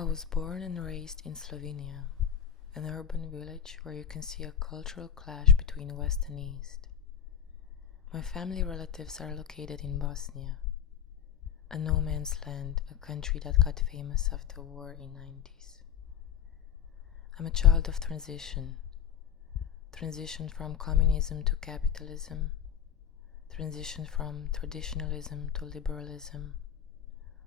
I was born and raised in Slovenia, an urban village where you can see a cultural clash between West and East. My family relatives are located in Bosnia, a no man's land, a country that got famous after the war in 90s. I'm a child of transition from communism to capitalism, transition from traditionalism to liberalism,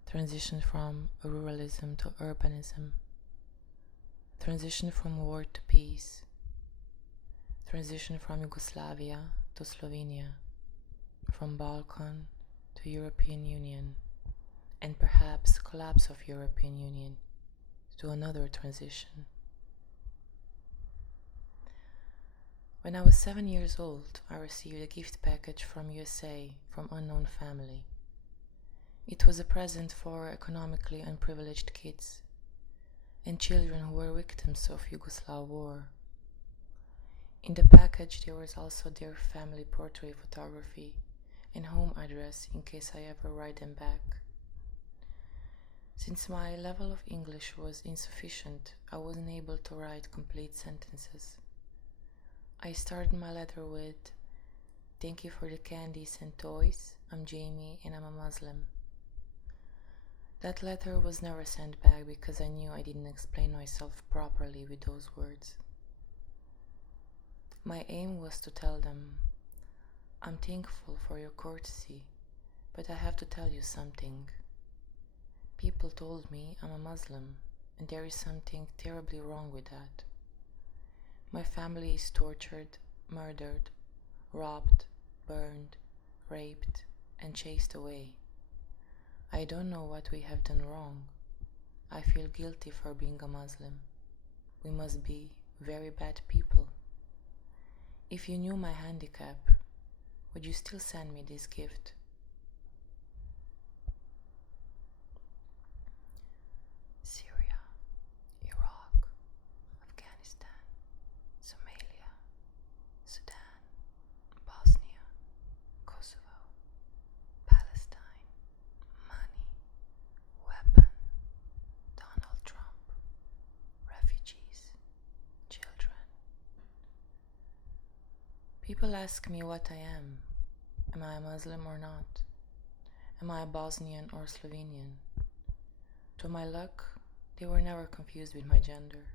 transition from ruralism to urbanism, transition from war to peace, transition from Yugoslavia to Slovenia, from Balkan to European Union, and perhaps collapse of European Union to another transition. When I was 7 years old, I received a gift package from USA from unknown family. It was a present for economically unprivileged kids and children who were victims of Yugoslav war. In the package there was also their family portrait photography and home address in case I ever write them back. Since my level of English was insufficient, I wasn't able to write complete sentences. I started my letter with, "Thank you for the candies and toys. I'm Đejmi and I'm a Muslim." That letter was never sent back because I knew I didn't explain myself properly with those words. My aim was to tell them, "I'm thankful for your courtesy, but I have to tell you something. People told me I'm a Muslim, and there is something terribly wrong with that. My family is tortured, murdered, robbed, burned, raped, and chased away. I don't know what we have done wrong. I feel guilty for being a Muslim. We must be very bad people. If you knew my handicap, would you still send me this gift?" Syria, Iraq, Afghanistan, Somalia, Sudan, Bosnia, Kosovo, Palestine, money, weapon, Donald Trump, refugees, children. People ask me what I am. Am I a Muslim or not? Am I a Bosnian or Slovenian? To my luck, they were never confused with my gender.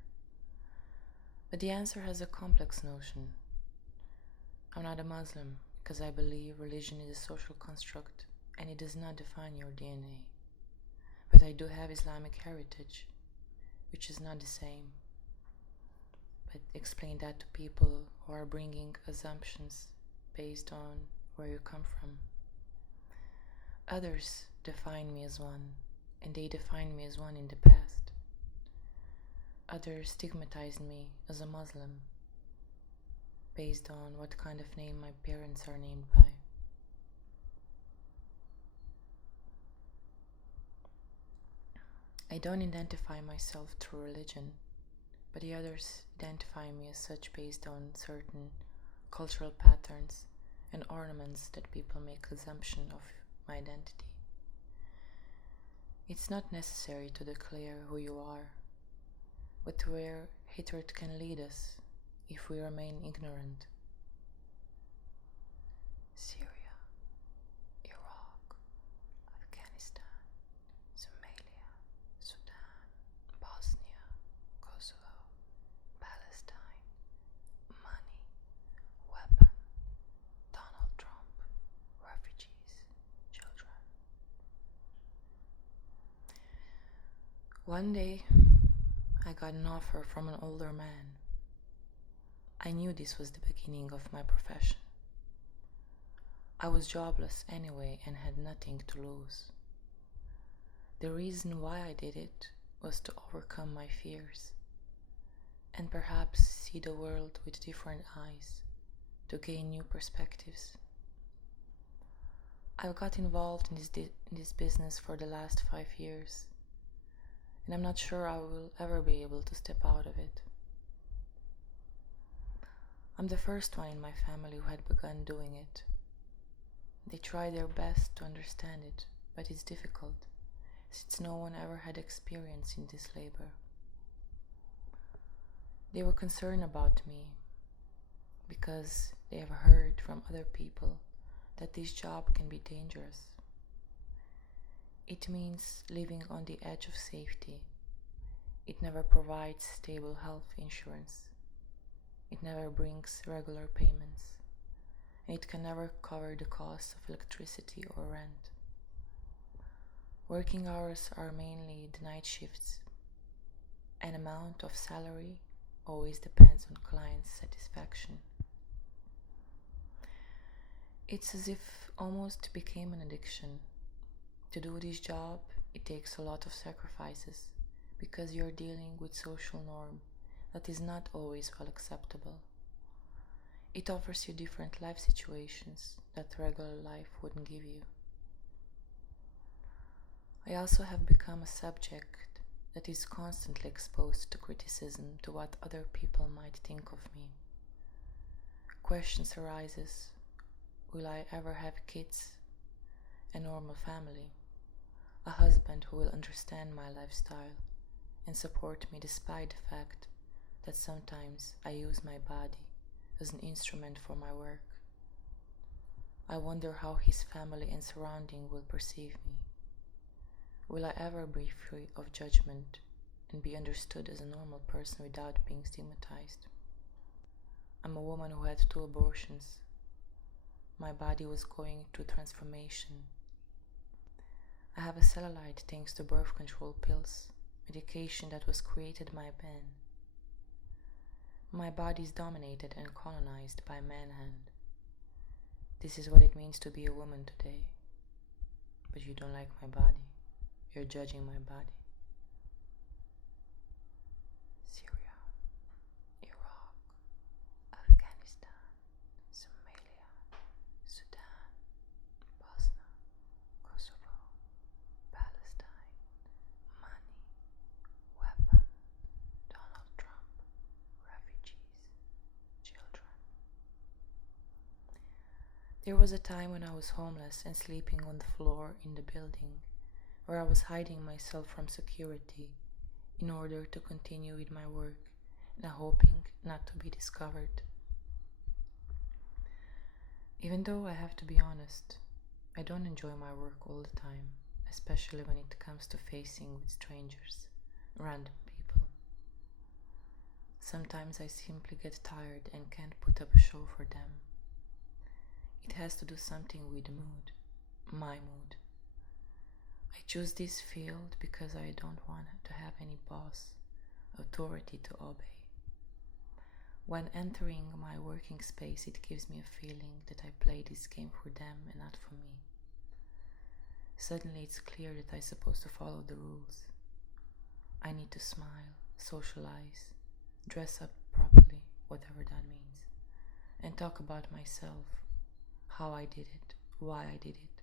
But the answer has a complex notion. I'm not a Muslim because I believe religion is a social construct and it does not define your DNA. But I do have Islamic heritage, which is not the same. But explain that to people who are bringing assumptions based on where you come from. Others define me as one, and they defined me as one in the past. Others stigmatized me as a Muslim based on what kind of name my parents are named by. I don't identify myself through religion, but the others identify me as such based on certain cultural patterns and ornaments that people make assumption of my identity. It's not necessary to declare who you are, but to where hatred can lead us if we remain ignorant. Syria, Iraq, Afghanistan, Somalia, Sudan, Bosnia, Kosovo, Palestine, money, weapon, Donald Trump, refugees, children. One day, I got an offer from an older man. I knew this was the beginning of my profession. I was jobless anyway and had nothing to lose. The reason why I did it was to overcome my fears and perhaps see the world with different eyes, to gain new perspectives. I've got involved in this business for the last 5 years, and I'm not sure I will ever be able to step out of it. I'm the first one in my family who had begun doing it. They try their best to understand it, but it's difficult. since no one ever had experience in this labor. They were concerned about me because they have heard from other people that this job can be dangerous. It means living on the edge of safety. It never provides stable health insurance. It never brings regular payments. And it can never cover the cost of electricity or rent. Working hours are mainly the night shifts. An amount of salary always depends on client satisfaction. It's as if almost became an addiction. To do this job, it takes a lot of sacrifices because you're dealing with social norm that is not always well acceptable. It offers you different life situations that regular life wouldn't give you. I also have become a subject that is constantly exposed to criticism to what other people might think of me. Questions arises. Will I ever have kids? A normal family? A husband who will understand my lifestyle and support me despite the fact that sometimes I use my body as an instrument for my work? I wonder how his family and surrounding will perceive me. Will I ever be free of judgment and be understood as a normal person without being stigmatized? I'm a woman who had 2 abortions. My body was going through transformation. I have a cellulite thanks to birth control pills, medication that was created by men. My body is dominated and colonized by manhand. This is what it means to be a woman today. But you don't like my body. You're judging my body. Syria, Iraq, Afghanistan, Somalia, Sudan, Bosnia, Kosovo, Palestine, money, weapon, Donald Trump, refugees, children. There was a time when I was homeless and sleeping on the floor in the building, where I was hiding myself from security in order to continue with my work and hoping not to be discovered. Even though I have to be honest, I don't enjoy my work all the time, especially when it comes to facing with strangers, random people. Sometimes I simply get tired and can't put up a show for them. It has to do something with the mood, my mood. I choose this field because I don't want to have any boss, authority to obey. When entering my working space, it gives me a feeling that I play this game for them and not for me. Suddenly it's clear that I'm supposed to follow the rules. I need to smile, socialize, dress up properly, whatever that means, and talk about myself, how I did it, why I did it,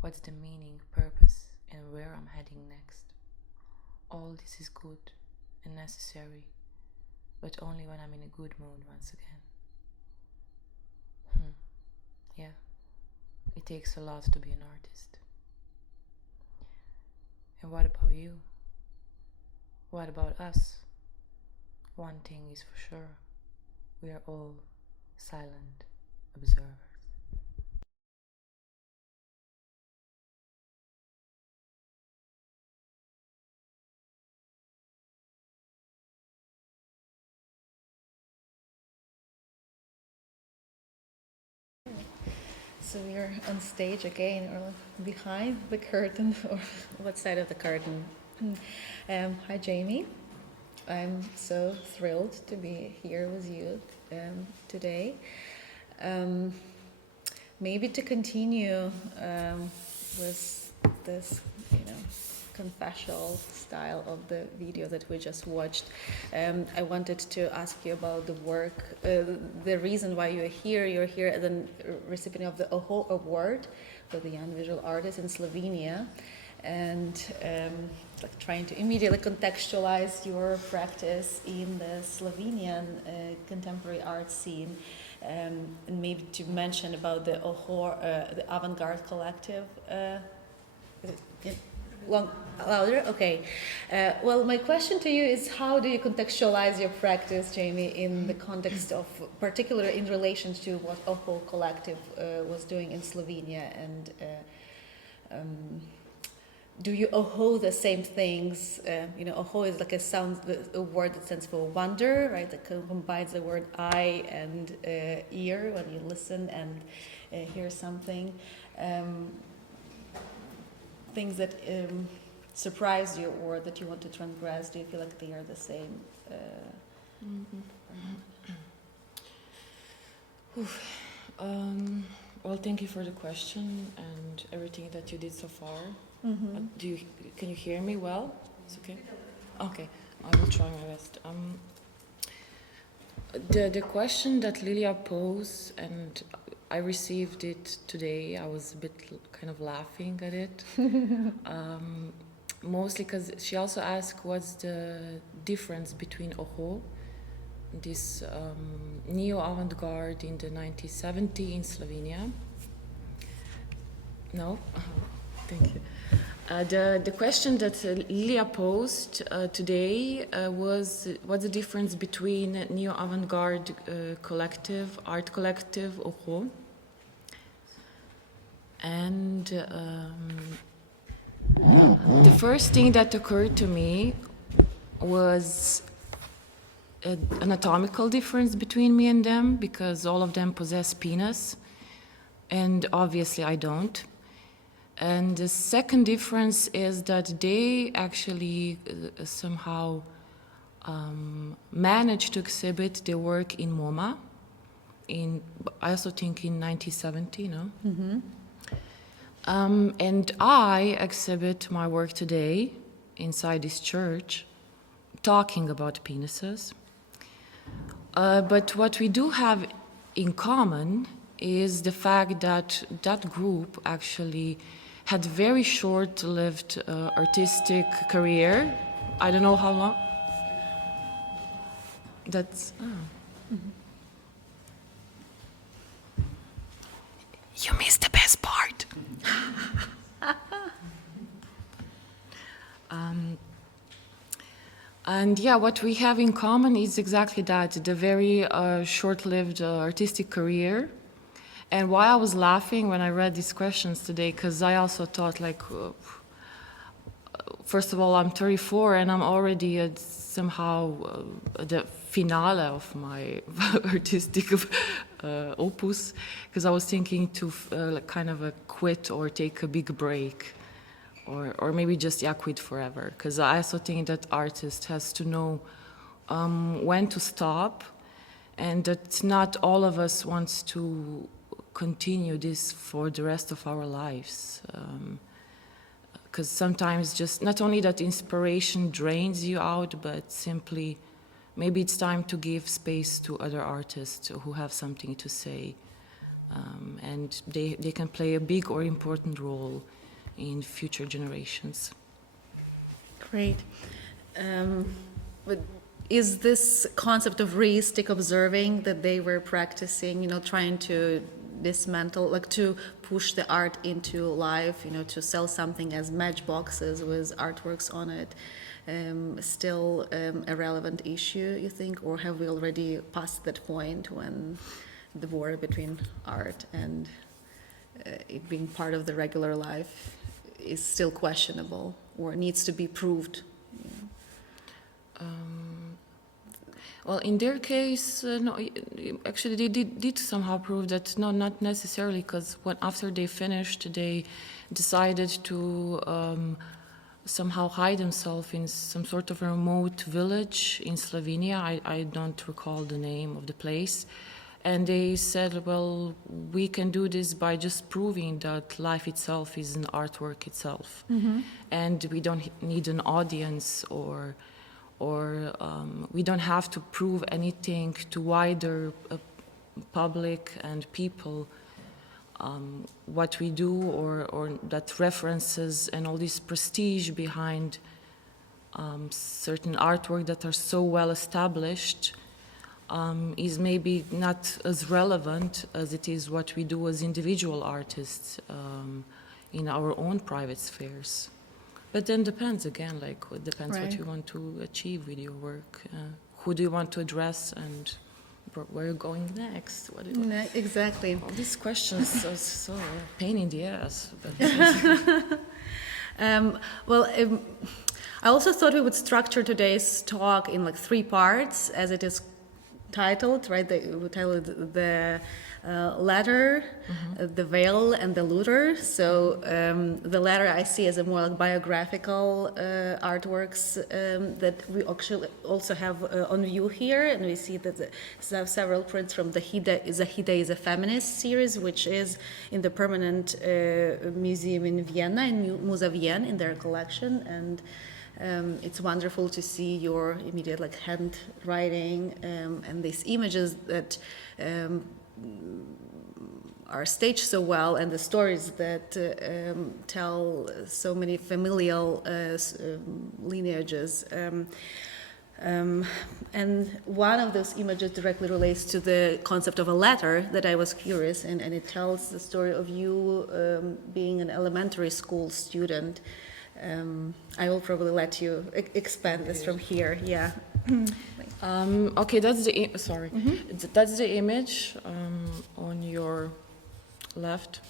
what's the meaning, purpose, and where I'm heading next. All this is good and necessary, but only when I'm in a good mood once again. Yeah, it takes a lot to be an artist. And what about you? What about us? One thing is for sure, we are all silent observers. So we're on stage again, or behind the curtain, or what side of the curtain? Hi, Jamie. I'm so thrilled to be here with you today. Maybe to continue with this, confessional style of the video that we just watched. I wanted to ask you about the work, the reason why you're here. You're here as a recipient of the OHO Award for the Young Visual Artist in Slovenia, and trying to immediately contextualize your practice in the Slovenian contemporary art scene, and maybe to mention about the OHO, the Avant-Garde Collective. louder? Okay. Well, my question to you is, how do you contextualize your practice, Đejmi, in the context of, particularly in relation to what Oho Collective was doing in Slovenia, and do you Oho the same things? Oho is like a word that stands for wonder, right? That combines the word eye and ear when you listen and hear something. Things that surprise you or that you want to transgress, do you feel like they are the same? Well, thank you for the question and everything that you did so far. Can you hear me well? It's okay? Okay, I will try my best. The question that Lilia posed, and I received it today, I was a bit kind of laughing at it. Mostly because she also asked what's the difference between Oho, this neo-avant-garde in the 1970s in Slovenia. No? Thank you. The question that Lilia posed today was what's the difference between neo-avant-garde collective, art collective, Oho, and the first thing that occurred to me was an anatomical difference between me and them, because all of them possess penis, and obviously I don't. And the second difference is that they actually somehow managed to exhibit their work in MoMA, I also think in 1970, no? And I exhibit my work today inside this church, talking about penises. But what we do have in common is the fact that that group actually had very short-lived artistic career. I don't know how long. That's... Oh. You missed the best part. And yeah, what we have in common is exactly that, the very short-lived artistic career. And why I was laughing when I read these questions today, because I also thought, like, first of all, I'm 34 and I'm already at somehow the finale of my artistic opus, because I was thinking to kind of quit or take a big break, or maybe just quit forever, because I also think that artist has to know when to stop, and that not all of us wants to continue this for the rest of our lives, because sometimes just not only that inspiration drains you out, but simply maybe it's time to give space to other artists who have something to say, and they can play a big or important role in future generations. Great. But is this concept of reistic observing that they were practicing, trying to dismantle, like to push the art into life, to sell something as matchboxes with artworks on it, still a relevant issue, you think, or have we already passed that point when the war between art and it being part of the regular life is still questionable or needs to be proved? Well, in their case, no, actually they did somehow prove that, no, not necessarily, because after they finished, they decided to somehow hide themselves in some sort of a remote village in Slovenia. I don't recall the name of the place. And they said, well, we can do this by just proving that life itself is an artwork itself. And we don't need an audience or we don't have to prove anything to wider public and people what we do, or that references and all this prestige behind certain artwork that are so well established is maybe not as relevant as it is what we do as individual artists in our own private spheres. But then depends again, like it depends what Right. you want to achieve with your work. Who do you want to address, and where you're going next? What do you, Exactly. all these questions are so pain in the ass. But Well, I also thought we would structure today's talk in like 3 parts, as it is titled, right? We titled the letter, the veil, and the looter. So the letter I see as a more like biographical artworks that we actually also have on view here, and we see that there are several prints from the Zahida is a Feminist series, which is in the permanent museum in Vienna, in Musea Wien, in their collection, and it's wonderful to see your immediate like handwriting and these images that are staged so well, and the stories that tell so many familial lineages. And one of those images directly relates to the concept of a letter that I was curious in, and it tells the story of you being an elementary school student. I will probably let you expand this from here. Yeah. okay, that's the sorry. That's the image on your left.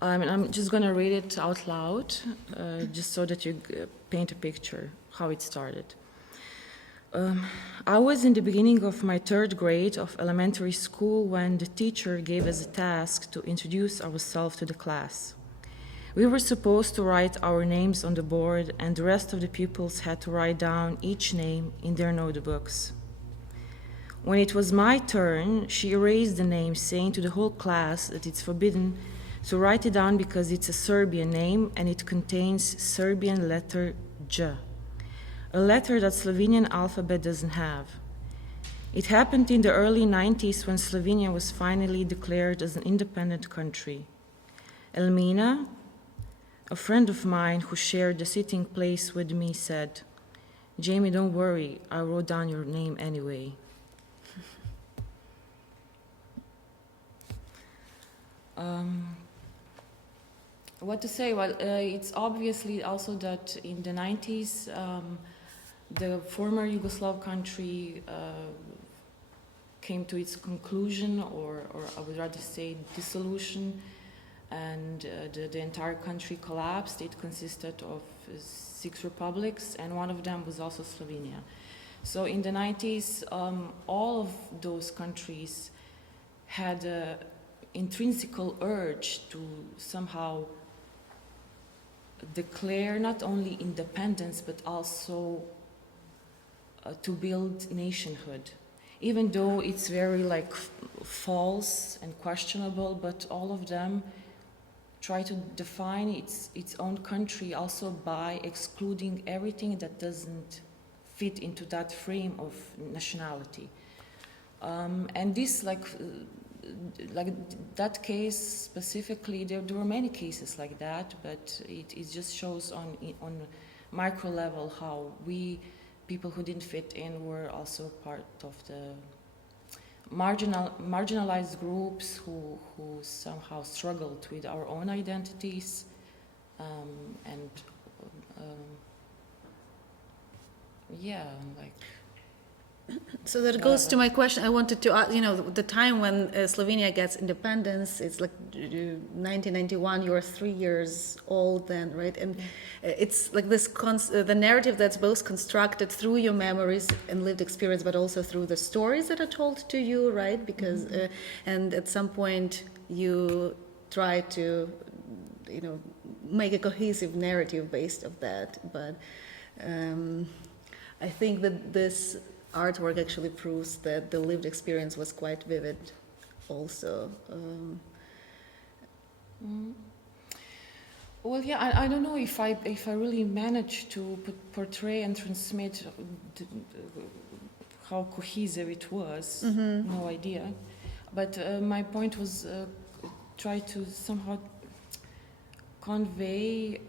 And I'm just gonna read it out loud, just so that you paint a picture how it started. I was in the beginning of my 3rd grade of elementary school when the teacher gave us a task to introduce ourselves to the class. We were supposed to write our names on the board, and the rest of the pupils had to write down each name in their notebooks. When it was my turn, she erased the name, saying to the whole class that it's forbidden to write it down because it's a Serbian name and it contains Serbian letter J, a letter that Slovenian alphabet doesn't have. It happened in the early 90s when Slovenia was finally declared as an independent country. Elmina, a friend of mine who shared the sitting place with me, said, "Jamie, don't worry, I wrote down your name anyway." What to say? Well, it's obviously also that in the 90s, the former Yugoslav country came to its conclusion, or I would rather say dissolution, and the entire country collapsed. It consisted of 6 republics, and one of them was also Slovenia. So in the 90s, all of those countries had an intrinsical urge to somehow declare not only independence, but also to build nationhood. Even though it's very like false and questionable, but all of them try to define its own country also by excluding everything that doesn't fit into that frame of nationality. And this, like that case specifically, there were many cases like that, but it just shows on micro level how we, people who didn't fit in, were also part of the marginalized groups who somehow struggled with our own identities, and yeah, like. So that goes to my question. I wanted to ask, the time when Slovenia gets independence, it's like 1991, you were 3 years old then, right? And it's like this, the narrative that's both constructed through your memories and lived experience, but also through the stories that are told to you, right? Because, and at some point you try to, make a cohesive narrative based of that. But I think that this artwork actually proves that the lived experience was quite vivid also. Well, yeah, I don't know if I really managed to portray and transmit how cohesive it was. No idea. But my point was try to somehow convey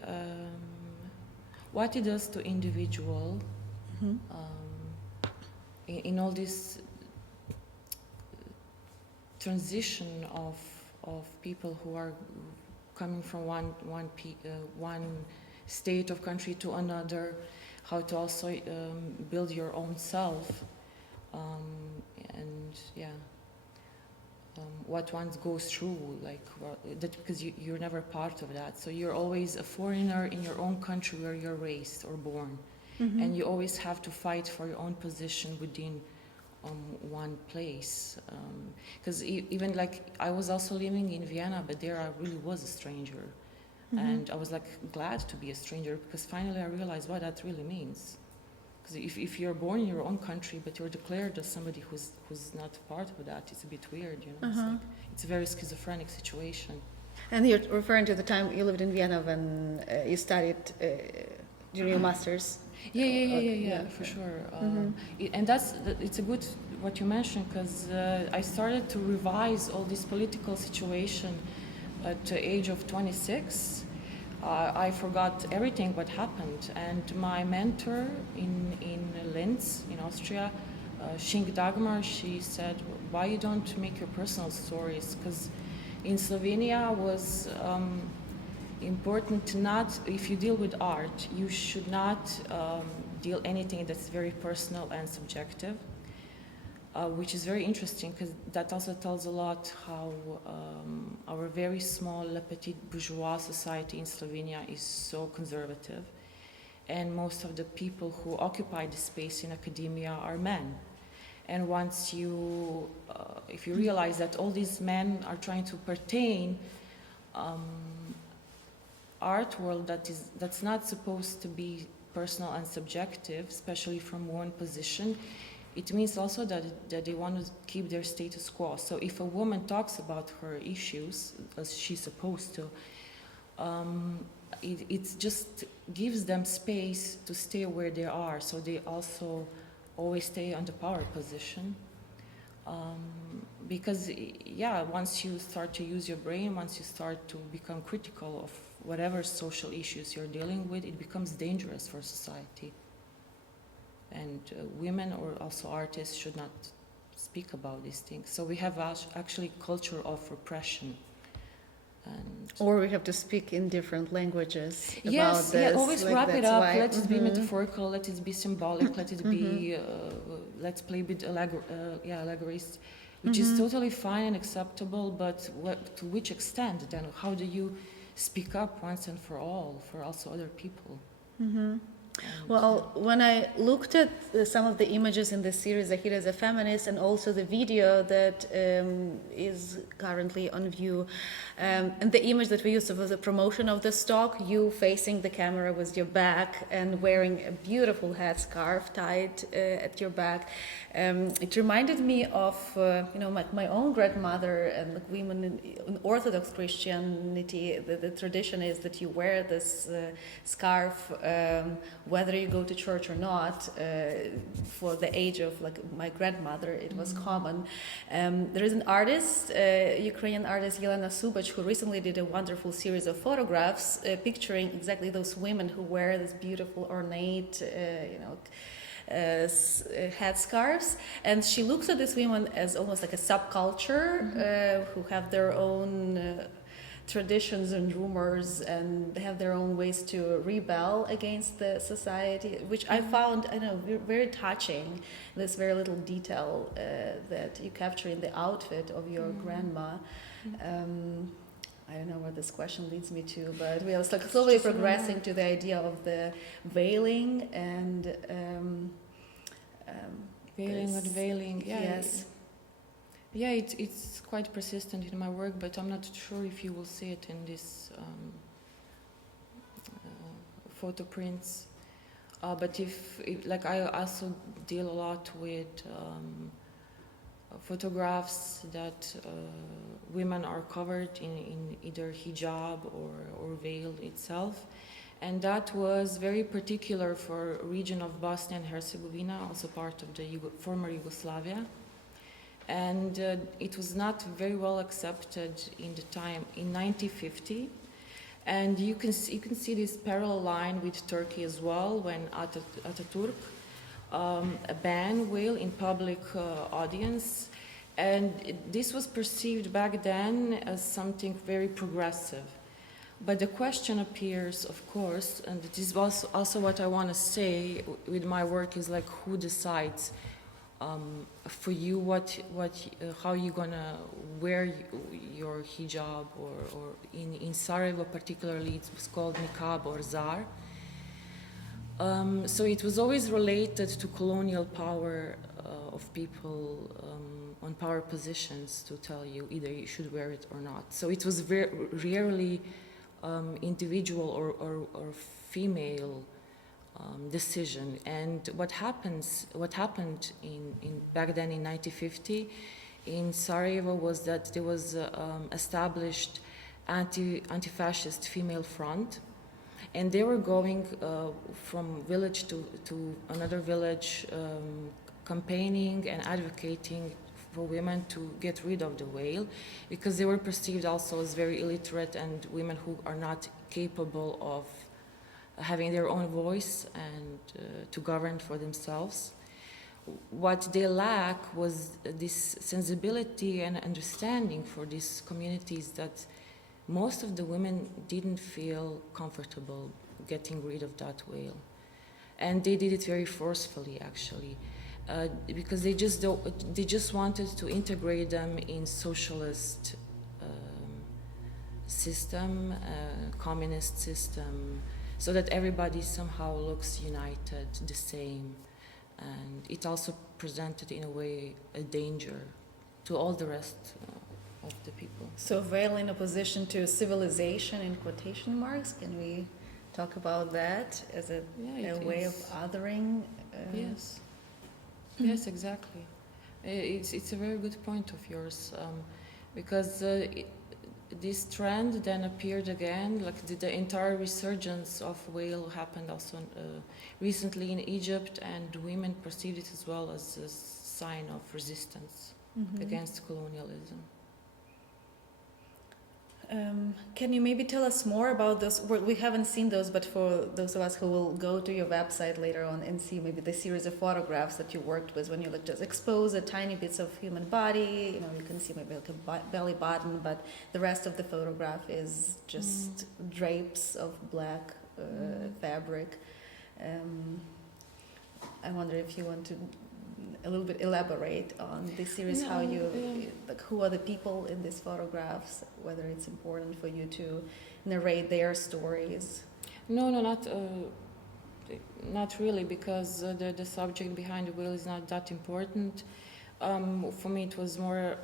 what it does to individual. In all this transition of people who are coming from one state of country to another, how to also build your own self, and what one goes through, like that, because you're never part of that. So you're always a foreigner in your own country where you're raised or born, and you always have to fight for your own position within one place. Because even like I was also living in Vienna, but there I really was a stranger. And I was like glad to be a stranger, because finally I realized what that really means. Because if you're born in your own country but you're declared as somebody who's not part of that, it's a bit weird, you know. It's a very schizophrenic situation. And you're referring to the time you lived in Vienna when you studied during your master's? Yeah, for sure. And it's a good what you mentioned, because I started to revise all this political situation at the age of 26. I forgot everything what happened, and my mentor in Linz, in Austria, Shink Dagmar, she said, why you don't make your personal stories? Because in Slovenia was important to not, if you deal with art, you should not deal anything that's very personal and subjective, which is very interesting, because that also tells a lot how our very small le petit bourgeois society in Slovenia is so conservative, and most of the people who occupy the space in academia are men. And once you, if you realize that all these men are trying to pertain art world that's not supposed to be personal and subjective, especially from one position, it means also that they want to keep their status quo. So if a woman talks about her issues, as she's supposed to, it just gives them space to stay where they are. So they also always stay on the power position. Because, yeah, once you start to use your brain, once you start to become critical of whatever social issues you're dealing with, it becomes dangerous for society. And women or also artists should not speak about these things. So we have actually culture of repression. Or we have to speak in different languages about this. Yeah, always like wrap it up. Let it be metaphorical, let it be symbolic, let it be, let's play with allegories, which is totally fine and acceptable, but to which extent then? How do you speak up once and for all for also other people? Well, when I looked at some of the images in the series Zahira as a Feminist, and also the video that is currently on view, and the image that we used was a promotion of the stock, you facing the camera with your back and wearing a beautiful headscarf tied at your back, it reminded me of my own grandmother and like women in Orthodox Christianity. The tradition is that you wear this scarf whether you go to church or not. For the age of like my grandmother, it was common. There is an artist, Ukrainian artist Yelena Subach, who recently did a wonderful series of photographs picturing exactly those women who wear this beautiful ornate headscarves, and she looks at these women as almost like a subculture who have their own traditions and rumors, and they have their own ways to rebel against the society, which I found, very touching. This very little detail that you capture in the outfit of your grandma. I don't know where this question leads me to, but we are like slowly progressing to the idea of the veiling and unveiling. Yeah. Yes. Yeah, it's quite persistent in my work, but I'm not sure if you will see it in these photo prints. But if like I also deal a lot with photographs that women are covered in either hijab or veil itself. And that was very particular for a region of Bosnia and Herzegovina, also part of the former Yugoslavia. And it was not very well accepted in the time, in 1950. And you can see this parallel line with Turkey as well, when Ataturk banned veil in public audience. And this was perceived back then as something very progressive. But the question appears, of course, and it is also what I want to say with my work is like, who decides for you how you gonna wear your hijab, or in Sarajevo particularly it was called niqab or zar. So it was always related to colonial power of people on power positions to tell you either you should wear it or not. So it was very rarely individual or female decision. And what happened in back then in 1950 in Sarajevo was that there was established anti-fascist female front, and they were going from village to another village, campaigning and advocating for women to get rid of the veil, because they were perceived also as very illiterate and women who are not capable of having their own voice and to govern for themselves. What they lack was this sensibility and understanding for these communities, that most of the women didn't feel comfortable getting rid of that veil. And they did it very forcefully, actually, because they just wanted to integrate them in socialist system, communist system, so that everybody somehow looks united, the same. And it also presented in a way a danger to all the rest of the people. So veil in opposition to civilization in quotation marks, can we talk about that as a way of othering? Yes. Yes, exactly. It's a very good point of yours, because this trend then appeared again, like the entire resurgence of veil happened also recently in Egypt, and women perceived it as well as a sign of resistance against colonialism. Can you maybe tell us more about those? We haven't seen those, but for those of us who will go to your website later on and see maybe the series of photographs that you worked with, when you just expose a tiny bits of human body, you can see maybe like a belly button, but the rest of the photograph is just drapes of black fabric. I wonder if you want to a little bit elaborate on this series, how you, like, who are the people in these photographs, whether it's important for you to narrate their stories. No, not really, because the subject behind the veil is not that important. For me, it was more,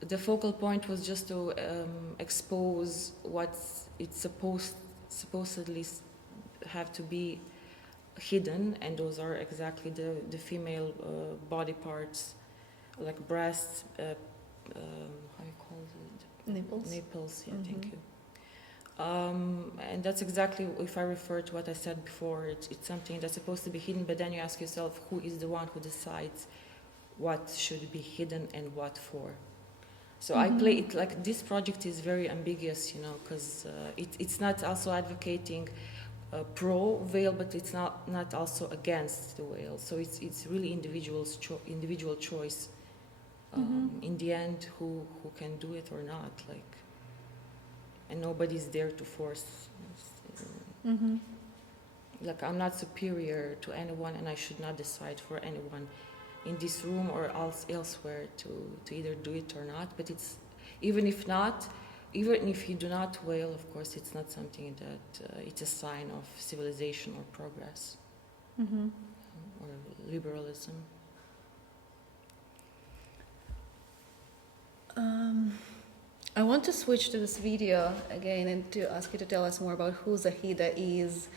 the focal point was just to expose what it's supposedly have to be hidden, and those are exactly the female body parts, like breasts, how you call it? Nipples, yeah, thank you. And that's exactly, if I refer to what I said before, it's something that's supposed to be hidden, but then you ask yourself, who is the one who decides what should be hidden and what for? So I play it like this project is very ambiguous, because it's not also advocating pro-veil, but it's not also against the veil. So it's really individual choice. In the end, who can do it or not, like, and nobody's there to force. Like, I'm not superior to anyone, and I should not decide for anyone in this room or elsewhere to either do it or not. But it's even if you do not veil, of course, it's not something that it's a sign of civilization or progress or liberalism. I want to switch to this video again and to ask you to tell us more about who Zahida is.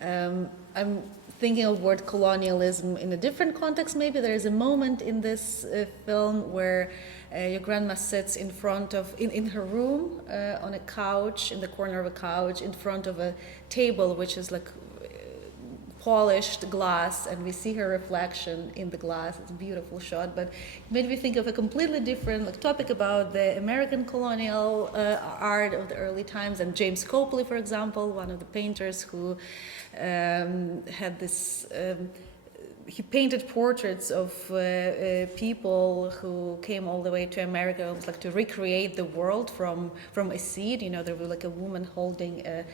I'm thinking of word colonialism in a different context. Maybe there is a moment in this film where your grandma sits in front of, in her room, on a couch, in the corner of a couch, in front of a table which is like polished glass, and we see her reflection in the glass. It's a beautiful shot, but it made me think of a completely different topic about the American colonial art of the early times, and James Copley, for example, one of the painters who had this he painted portraits of people who came all the way to America, almost like to recreate the world from a seed. You know, there was like a woman holding a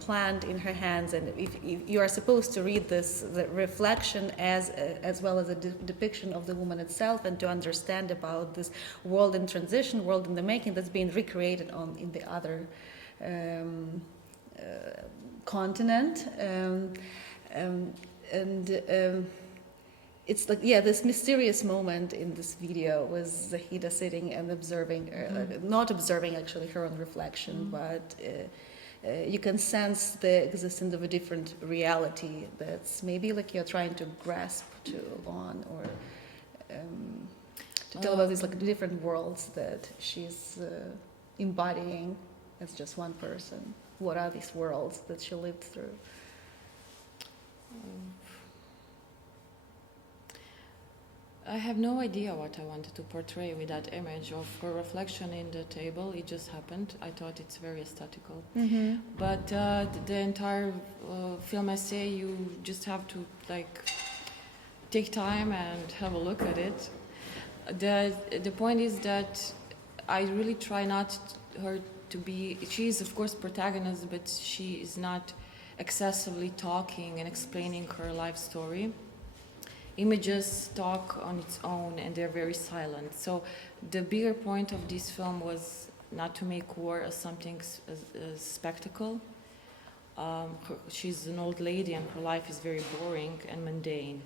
plant in her hands, and if you are supposed to read this, the reflection as well as a depiction of the woman itself, and to understand about this world in transition, world in the making, that's being recreated in the other continent. It's like, yeah, this mysterious moment in this video was Zahida sitting and observing, not observing actually her own reflection, but you can sense the existence of a different reality that's maybe like you're trying to grasp on, or to tell about these like different worlds that she's embodying as just one person. What are these worlds that she lived through? I have no idea what I wanted to portray with that image of her reflection in the table. It just happened. I thought it's very aesthetical. Mm-hmm. But the entire film essay, you just have to like take time and have a look at it. The point is that I really try not her to be. She is of course protagonist, but she is not excessively talking and explaining her life story. Images talk on its own and they're very silent. So the bigger point of this film was not to make war as something as spectacle. She's an old lady and her life is very boring and mundane.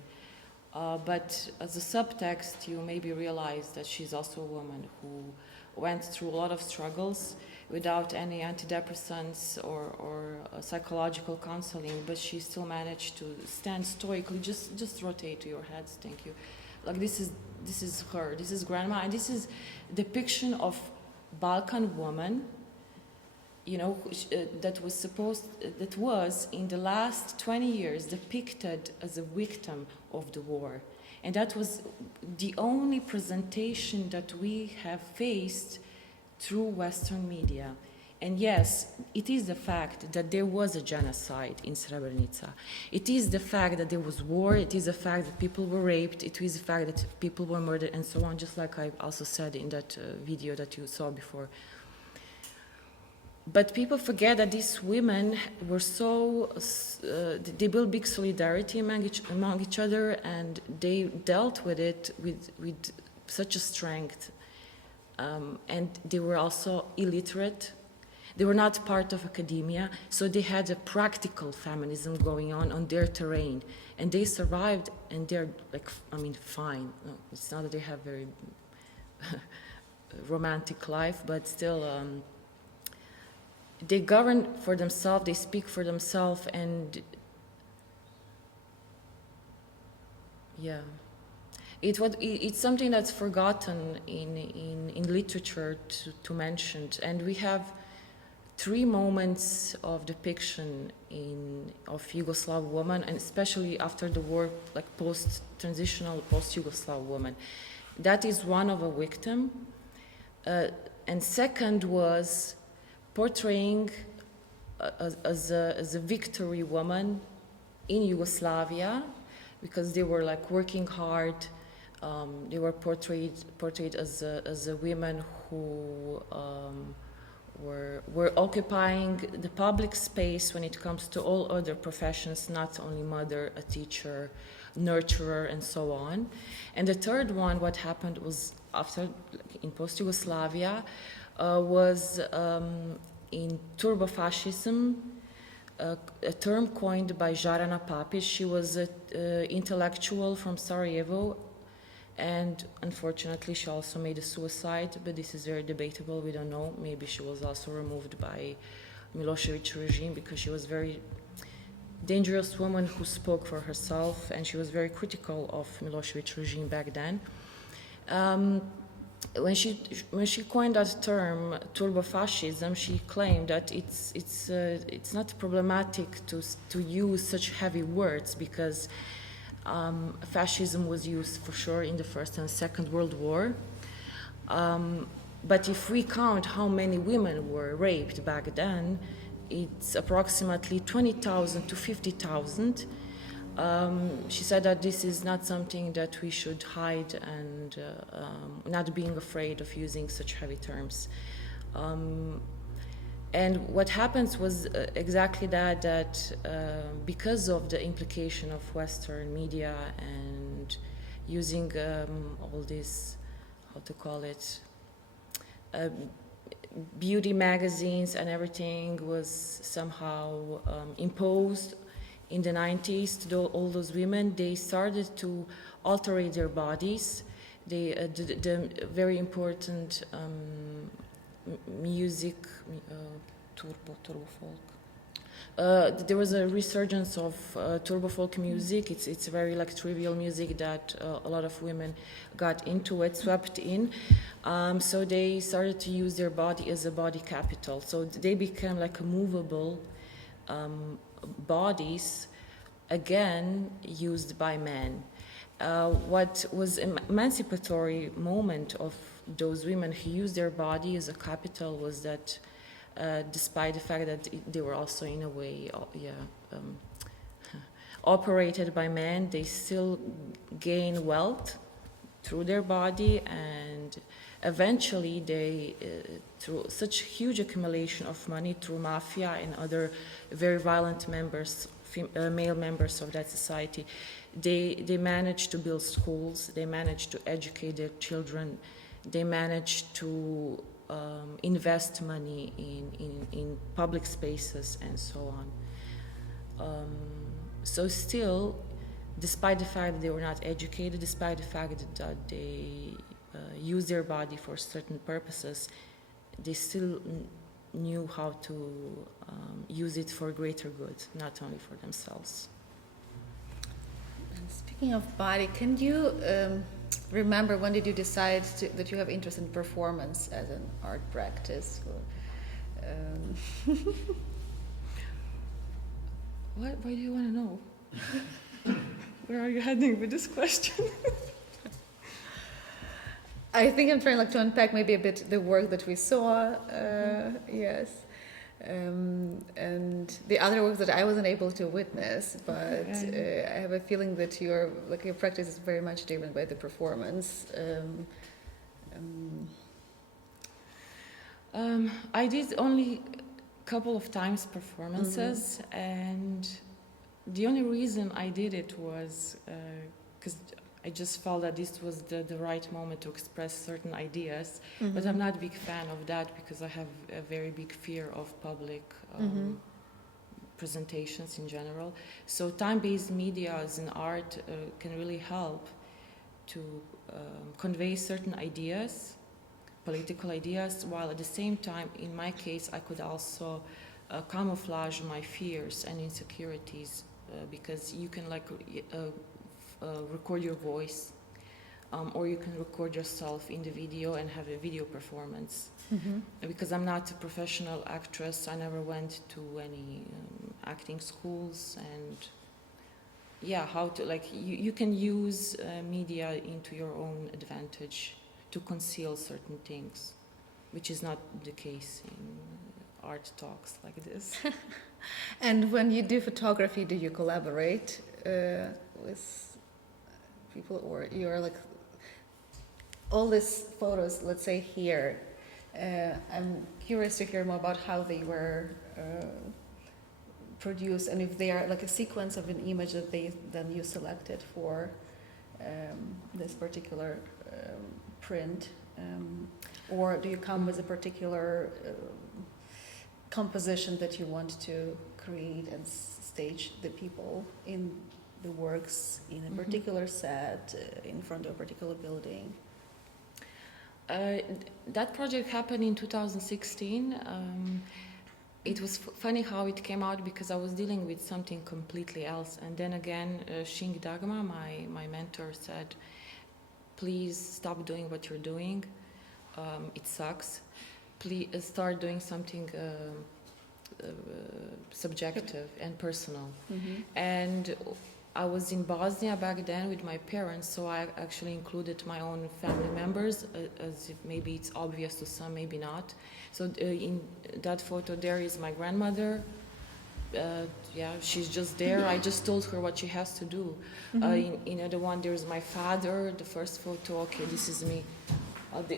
But as a subtext, you maybe realize that she's also a woman who went through a lot of struggles without any antidepressants or psychological counseling, but she still managed to stand stoically. Just rotate to your heads, thank you. Like this is her, this is grandma, and this is depiction of Balkan woman, you know, that was in the last 20 years depicted as a victim of the war. And that was the only presentation that we have faced through Western media. And yes, it is the fact that there was a genocide in Srebrenica. It is the fact that there was war. It is the fact that people were raped. It is the fact that people were murdered and so on, just like I also said in that video that you saw before. But people forget that these women were so, they built big solidarity among each other, and they dealt with it with such a strength. And they were also illiterate. They were not part of academia, so they had a practical feminism going on their terrain. And they survived, and they're like, I mean, fine. No, it's not that they have very romantic life, but still, they govern for themselves, they speak for themselves, and yeah. It's something that's forgotten in literature to mention, and we have 3 moments of depiction of Yugoslav woman, and especially after the war, like post-transitional, post-Yugoslav woman. That is one of a victim, and second was portraying as a victory woman in Yugoslavia, because they were like working hard. They were portrayed as a women who were occupying the public space when it comes to all other professions, not only mother, a teacher, nurturer, and so on. And the third one, what happened was after, in post-Yugoslavia, was in turbofascism, a term coined by Žarana Papić. She was an intellectual from Sarajevo, and unfortunately she also made a suicide, but this is very debatable, we don't know. Maybe she was also removed by Milosevic regime, because she was a very dangerous woman who spoke for herself, and she was very critical of Milosevic regime back then. When she coined that term, turbofascism, she claimed that it's not problematic to use such heavy words, because fascism was used for sure in the First and Second World War. But if we count how many women were raped back then, it's approximately 20,000 to 50,000. She said that this is not something that we should hide, and not being afraid of using such heavy terms. And what happens was exactly that because of the implication of Western media and using all this, how to call it, beauty magazines and everything was somehow imposed in the 90s to all those women. They started to alter their bodies. The very important music, turbo folk. There was a resurgence of turbo folk music. It's very like trivial music that a lot of women got into it, swept in. So they started to use their body as a body capital. So they became like a movable bodies, again used by men. What was an emancipatory moment of those women who used their body as a capital was that despite the fact that they were also in a way operated by men, they still gain wealth through their body, and eventually they, through such huge accumulation of money through mafia and other very violent members, male members of that society, they managed to build schools, they managed to educate their children, they managed to invest money in public spaces and so on. So still, despite the fact that they were not educated, despite the fact that they use their body for certain purposes, they still knew how to use it for greater good, not only for themselves. And speaking of body, can you remember when did you decide that you have interest in performance as an art practice? Why do you want to know? Where are you heading with this question? I think I'm trying to unpack maybe a bit the work that we saw, yes, and the other work that I wasn't able to witness. But I have a feeling that your practice is very much driven by the performance. I did only a couple of times performances, and the only reason I did it was because I just felt that this was the right moment to express certain ideas. But I'm not a big fan of that because I have a very big fear of public presentations in general. So time-based media as an art can really help to convey certain ideas, political ideas, while at the same time, in my case, I could also camouflage my fears and insecurities because you can record your voice, or you can record yourself in the video and have a video performance. Because I'm not a professional actress, I never went to any acting schools, and how to you can use media into your own advantage to conceal certain things, which is not the case in art talks like this. And when you do photography, do you collaborate with people, or you're all these photos, let's say here, I'm curious to hear more about how they were produced, and if they are a sequence of an image that then you selected for this particular print, or do you come with a particular composition that you want to create and stage the people in the works in a particular set, in front of a particular building? That project happened in 2016. It was funny how it came out because I was dealing with something completely else. And then again, Shing Dagma, my mentor, said, please stop doing what you're doing. It sucks. Please start doing something subjective and personal. And I was in Bosnia back then with my parents, so I actually included my own family members, as if maybe it's obvious to some, maybe not. So in that photo there is my grandmother, yeah, she's just there. I just told her what she has to do. In other one, there's my father, the first photo, okay, this is me.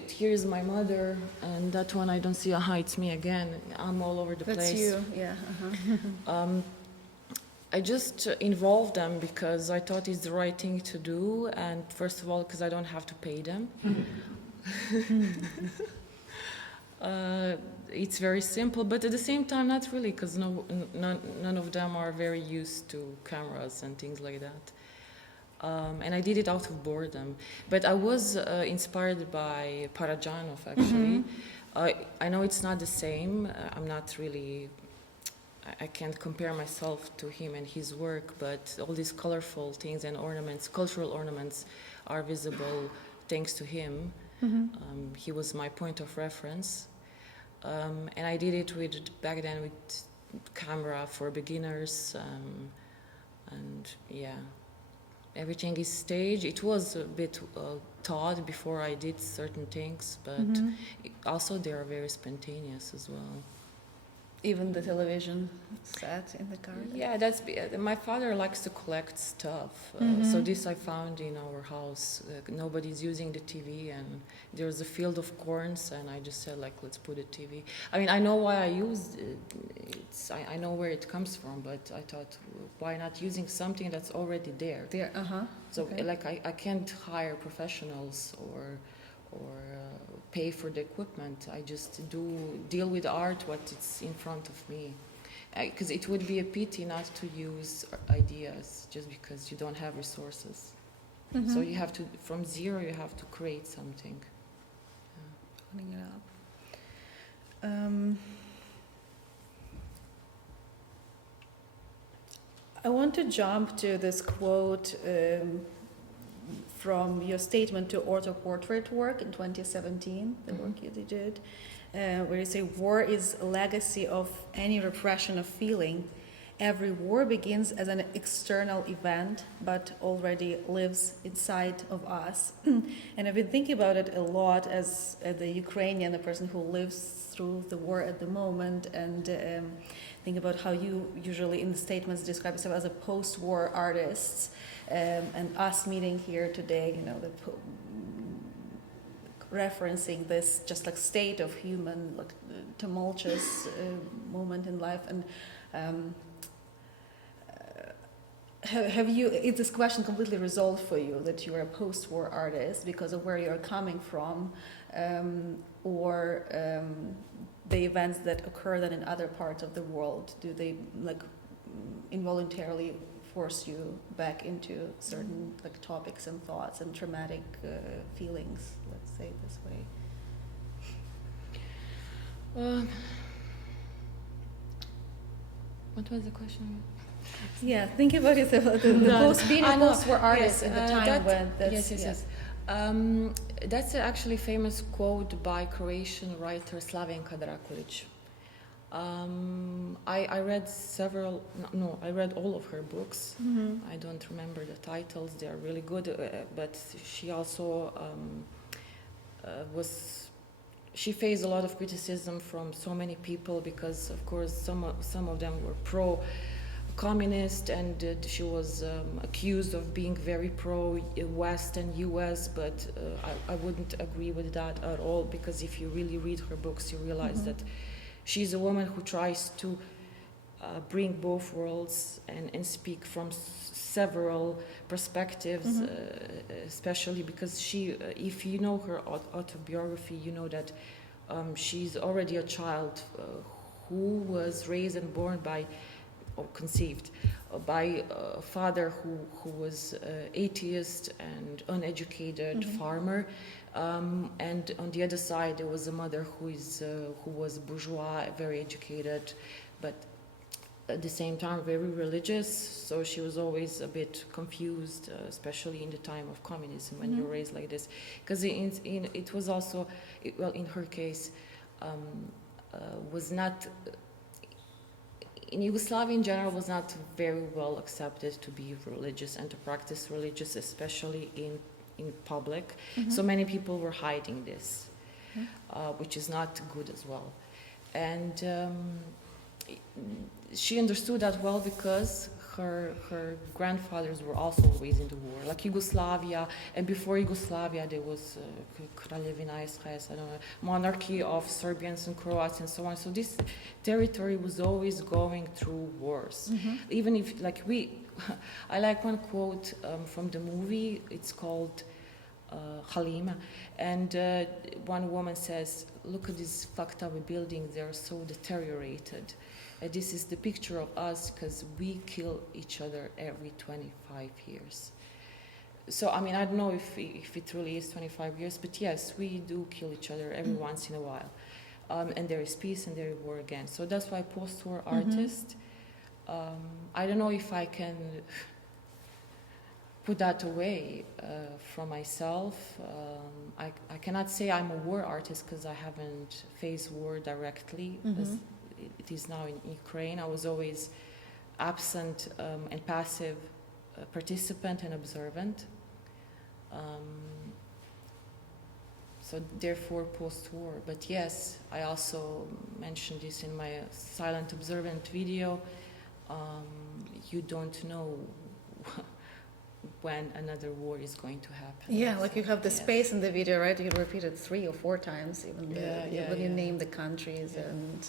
Here's my mother, and that one I don't see, it's me again. I'm all over the place. That's you, yeah. I just involved them because I thought it's the right thing to do, and first of all, because I don't have to pay them. It's very simple, but at the same time, not really, because none of them are very used to cameras and things like that. And I did it out of boredom. But I was inspired by Parajanov, actually. I know it's not the same. I'm not really... I can't compare myself to him and his work, but all these colorful things and ornaments, cultural ornaments, are visible thanks to him. He was my point of reference. And I did it back then with camera for beginners. And yeah, everything is staged. It was a bit taught before I did certain things, but also they are very spontaneous as well. Even the television set in the garden? Yeah, my father likes to collect stuff. So this I found in our house. Nobody's using the TV, and there's a field of corns, and I just said, like, let's put a TV. I mean, I know why I used it. I know where it comes from, but I thought, why not using something that's already there? So, okay. Like, I can't hire professionals or pay for the equipment. I just deal with art, what it's in front of me. Because it would be a pity not to use ideas just because you don't have resources. So you have to, from zero, you have to create something. Putting it up. I want to jump to this quote from your statement to autoportrait work in 2017, the work you did, where you say, war is a legacy of any repression of feeling. Every war begins as an external event, but already lives inside of us. And I've been thinking about it a lot as the Ukrainian, the person who lives through the war at the moment, and think about how you usually in the statements describe yourself as a post-war artist. And us meeting here today, you know, referencing this just like state of human, like tumultuous moment in life. And is this question completely resolved for you, that you are a post-war artist because of where you're coming from, or the events that occur then in other parts of the world, do they like involuntarily force you back into certain like topics and thoughts and traumatic feelings, let's say it this way? What was the question? Yeah, think about it, the post-war artist in the time when that's... Yes. That's actually a famous quote by Croatian writer Slavenka Drakulić. I read I read all of her books. I don't remember the titles, they are really good, but she also she faced a lot of criticism from so many people because, of course, some of them were pro-communist, and she was accused of being very pro-West and US, but I wouldn't agree with that at all, because if you really read her books, you realize that she's a woman who tries to bring both worlds and speak from several perspectives, especially because she, if you know her autobiography, you know that she's already a child who was raised and born by, or conceived by a father who was atheist and uneducated farmer. And on the other side, there was a mother who was bourgeois, very educated, but at the same time very religious. So she was always a bit confused, especially in the time of communism, when you're raised like this. Because it was also, well, in her case, was not, in Yugoslavia in general, was not very well accepted to be religious and to practice religious, especially in public. So many people were hiding this, which is not good as well. And she understood that well because her grandfathers were also always in the war, like Yugoslavia, and before Yugoslavia there was Kraljevina SHS, I don't know, monarchy of Serbians and Croats and so on. So this territory was always going through wars. Even if, like I like one quote from the movie, it's called Halima, and one woman says, look at these fucked up buildings, they're so deteriorated. This is the picture of us because we kill each other every 25 years. So, I mean, I don't know if it really is 25 years, but yes, we do kill each other every once in a while. And there is peace and there is war again. So that's why post-war artist, I don't know if I can put that away from myself. I cannot say I'm a war artist because I haven't faced war directly. As it is now in Ukraine. I was always absent and passive participant and observant. So therefore post-war. But yes, I also mentioned this in my silent observant video. You don't know when another war is going to happen. Yeah, like you have the space in the video, right? You repeat it 3 or 4 times, even when you name the countries, and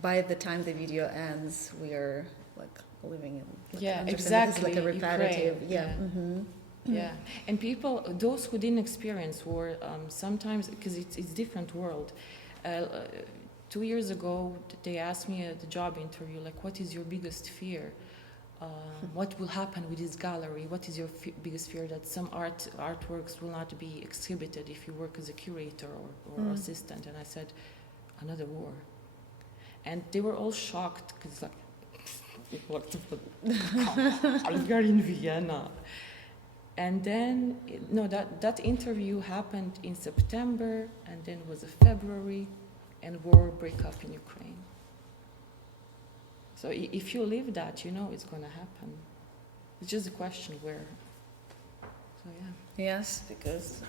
by the time the video ends, we are like living in. Like, exactly. It's like a repetitive. Ukraine, yeah, and people, those who didn't experience war, sometimes because it's different world. 2 years ago, they asked me at the job interview, like, what is your biggest fear? What will happen with this gallery? What is your biggest fear? That some artworks will not be exhibited if you work as a curator or assistant? And I said, another war. And they were all shocked because, like, what the fuck? We are in Vienna. And then, that interview happened in September, and then it was a February, and war break up in Ukraine. So if you live that, you know it's going to happen. It's just a question where. So Yes, because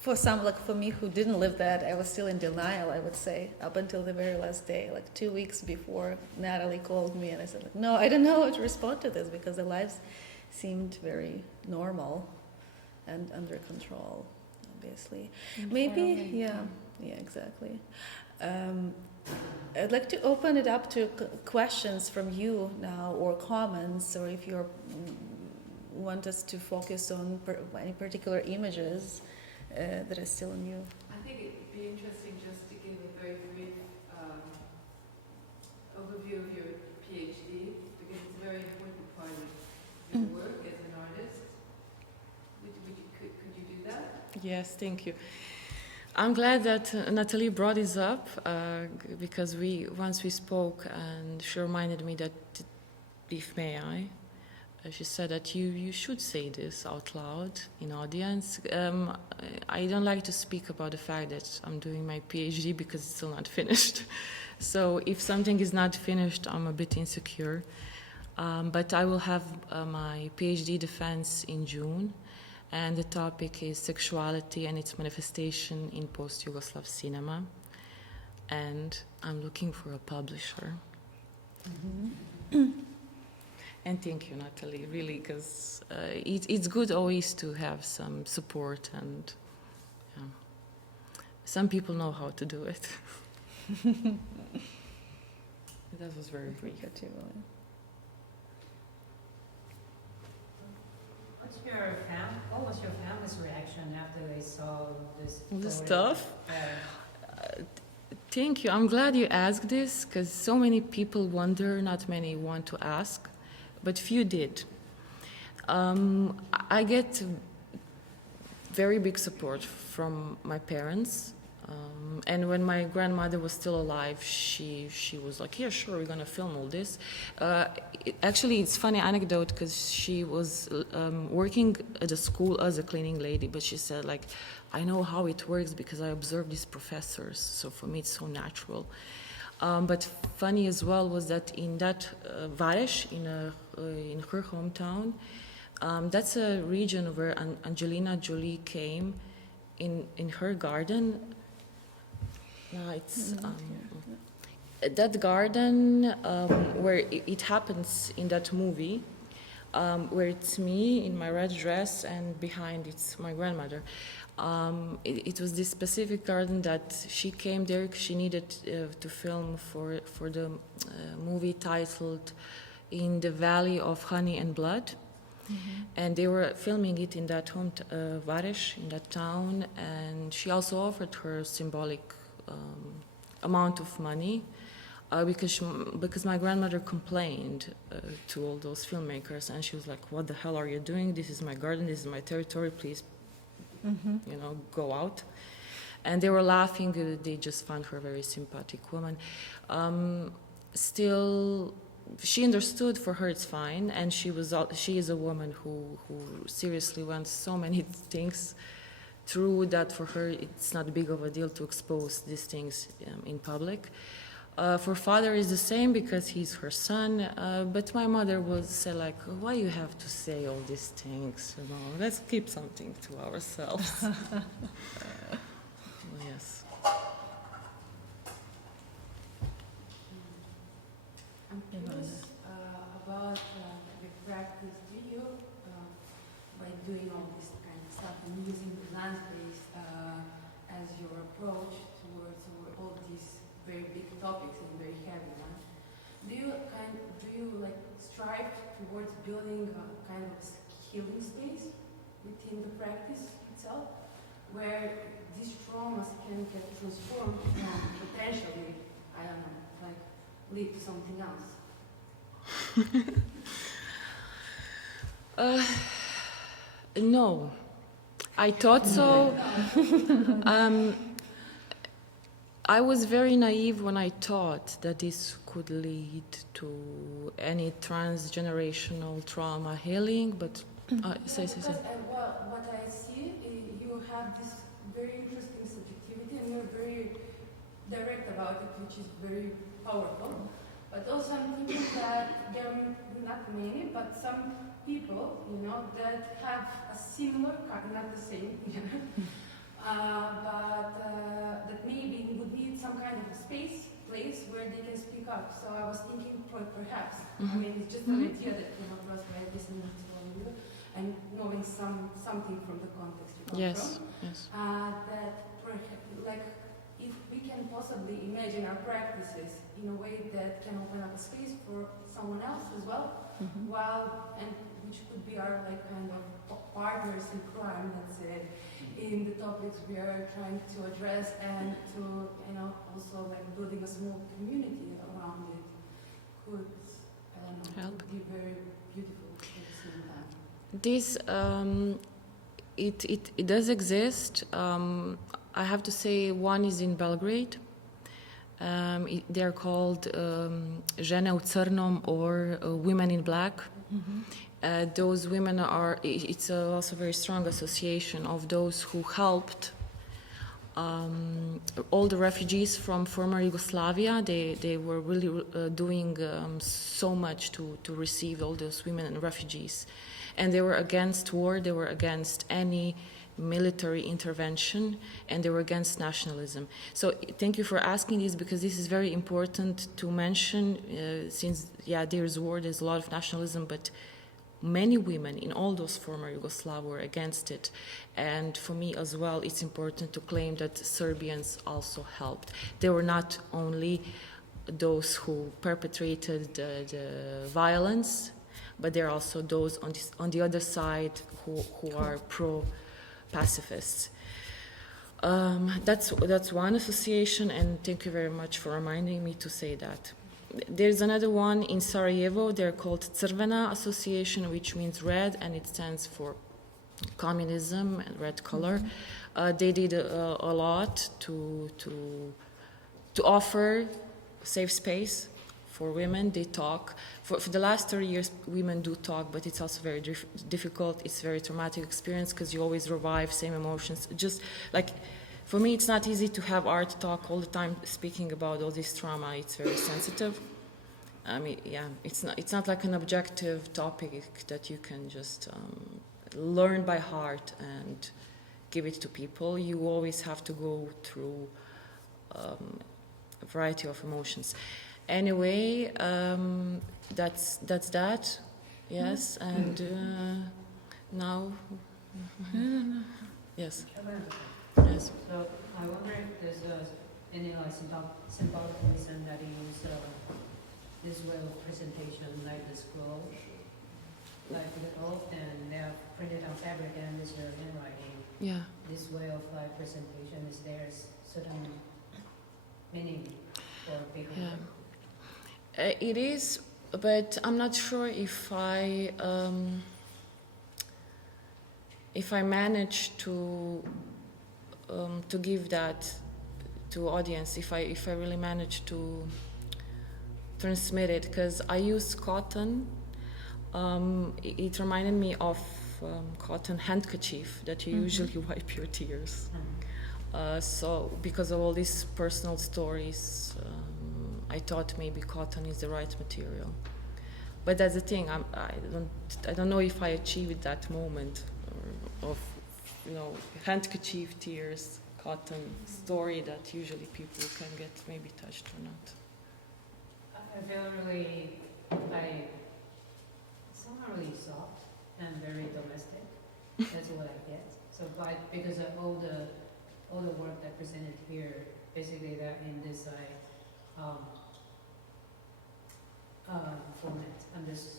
for some, like for me who didn't live that, I was still in denial, I would say, up until the very last day, like 2 weeks before Natalie called me, and I said, like, no, I don't know how to respond to this because their lives seemed very normal and under control, obviously. Maybe, yeah, exactly. I'd like to open it up to questions from you now, or comments, or if you want us to focus on any particular images that are still in you. I think it'd be interesting just to give a very brief overview of your PhD, because it's a very important part of your work as an artist. Could you do that? Yes, thank you. I'm glad that Natalie brought this up because once we spoke and she reminded me that, if may I, she said that you should say this out loud in audience. I don't like to speak about the fact that I'm doing my PhD because it's still not finished. So if something is not finished, I'm a bit insecure. But I will have my PhD defense in June. And the topic is sexuality and its manifestation in post-Yugoslav cinema. And I'm looking for a publisher. And thank you, Natalie, really, because it's good always to have some support, and some people know how to do it. That was very brief. What was your family's reaction after they saw this? The stuff? Thank you. I'm glad you asked this, because so many people wonder, not many want to ask, but few did. I get very big support from my parents. And when my grandmother was still alive, she was like, yeah, sure, we're going to film all this. Actually, it's a funny anecdote because she was working at a school as a cleaning lady, but she said, like, I know how it works because I observe these professors, so for me it's so natural. But funny as well was that in that Vareš, in her hometown, that's a region where Angelina Jolie came in her garden. No, it's That garden where it happens in that movie, where it's me in my red dress and behind it's my grandmother. It was this specific garden that she came there 'cause she needed to film for the movie titled In the Valley of Honey and Blood. And they were filming it in that home, Vares, in that town, and she also offered her symbolic amount of money because my grandmother complained to all those filmmakers, and she was like, "What the hell are you doing? This is my garden, this is my territory, please, go out." And they were laughing, they just found her a very sympathetic woman. Still, she understood, for her it's fine, and she is a woman who seriously went so many things through that for her it's not big of a deal to expose these things in public. For father is the same because he's her son, but my mother would say like, why you have to say all these things, let's keep something to ourselves. Yes. I'm curious about the practice. Do you, by doing all this kind of stuff and using plant-based as your approach towards all these very big topics and very heavy ones, do you like strive towards building a kind of healing space within the practice itself, where these traumas can get transformed and potentially, I don't know, like lead to something else? No, I thought so. I was very naive when I thought that this could lead to any transgenerational trauma healing, but say. Because what I see, you have this very interesting subjectivity and you're very direct about it, which is very powerful. But also I'm thinking that there are not many, but some people, that have a similar, not the same, but that maybe would need some kind of a place where they can speak up. So I was thinking perhaps, I mean, it's just an idea that came across by listening to all of you and knowing something from the context you come from. Yes. That perhaps, like, if we can possibly imagine our practices in a way that can open up a space for someone else as well, and which could be our like kind of partners in crime, let's say, in the topics we are trying to address, and to also like building a small community around it could help. Could be very beautiful at the same time. This it does exist. I have to say, one is in Belgrade. They're called Žene u crnom, or Women in Black. Those women it's also a very strong association of those who helped all the refugees from former Yugoslavia. They were really doing so much to receive all those women and refugees. And they were against war, they were against any military intervention, and they were against nationalism. So thank you for asking this, because this is very important to mention, since there's war, there's a lot of nationalism, but many women in all those former Yugoslavia were against it. And for me as well, it's important to claim that Serbians also helped. They were not only those who perpetrated the violence, but there are also those on the other side who are pro-pacifists. That's one association, and thank you very much for reminding me to say that. There's another one in Sarajevo. They're called Crvena Association, which means red, and it stands for communism and red color. They did a lot to offer safe space for women. They talk. For the last 30 years, women do talk, but it's also very difficult. It's a very traumatic experience because you always revive same emotions. Just like, for me, it's not easy to have art talk all the time, speaking about all this trauma. It's very sensitive. I mean, it's not like an objective topic that you can just learn by heart and give it to people. You always have to go through a variety of emotions. Anyway, that's that. Yes, and now, yes, yes. So I wonder if there's any like symbolism that you use this way of presentation, like the scroll, like the oath, and they are printed on fabric, and this your handwriting. Yeah. This way of like presentation, is there certain meaning for people? Yeah. It is, but I'm not sure if I manage to give that to audience, if I really manage to transmit it, because I use cotton. It reminded me of cotton handkerchief that you usually wipe your tears. So because of all these personal stories, I thought maybe cotton is the right material. But that's the thing. I don't know if I achieved that moment of, handkerchief, tears, cotton story that usually people can get maybe touched or not. I feel really somehow really soft and very domestic. That's what I get. So because of all the work that presented here, basically that in this format. I'm just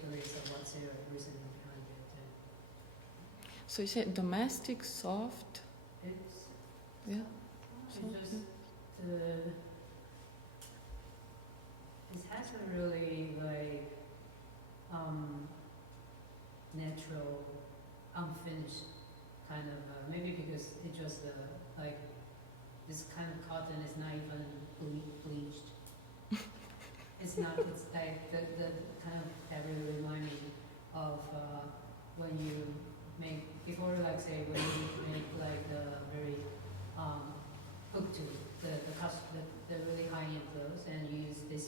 curious of what's your reasoning behind it. So you said domestic, soft? It's Yeah. just it has a really natural, unfinished kind of maybe because it just this kind of cotton is not even bleached. It's not. It's like the kind of that really remind me of when you make before say when you make the very hook to the really high end clothes and you use this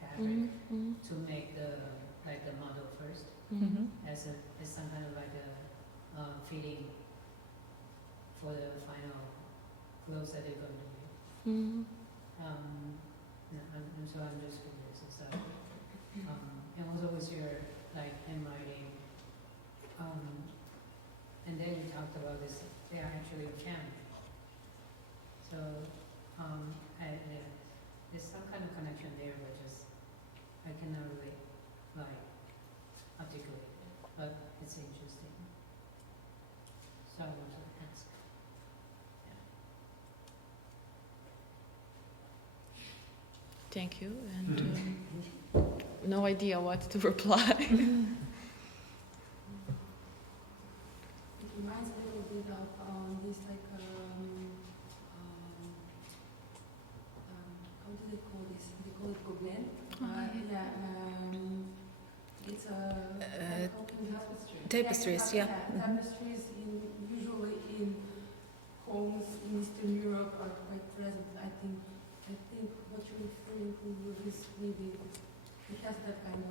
fabric to make the model first as some kind of a fitting for the final clothes that they're going to make. So I'm just curious. So, and also was your handwriting, and then you talked about this. They are actually a camp. So, there's some kind of connection there, but just I cannot really articulate it. But it's interesting. So I want to ask. Thank you, and no idea what to reply. It reminds me a little bit of this how do they call this? They call it gobelin. It's tapestries, yeah. Tapestries usually in homes in Eastern Europe are quite present. I think what you're referring to is maybe it has that kind of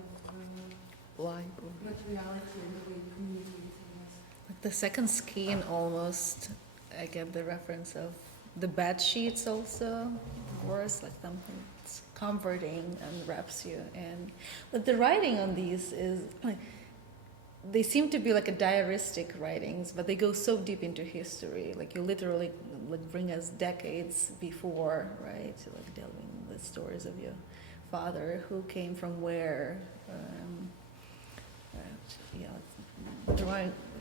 materiality in the way you communicate. Like the second skin almost. I get the reference of the bed sheets also, of course, like something that's comforting and wraps you in. But the writing on these is they seem to be like a diaristic writings, but they go so deep into history. Like you literally bring us decades before, right? Delving the stories of your father, who came from where.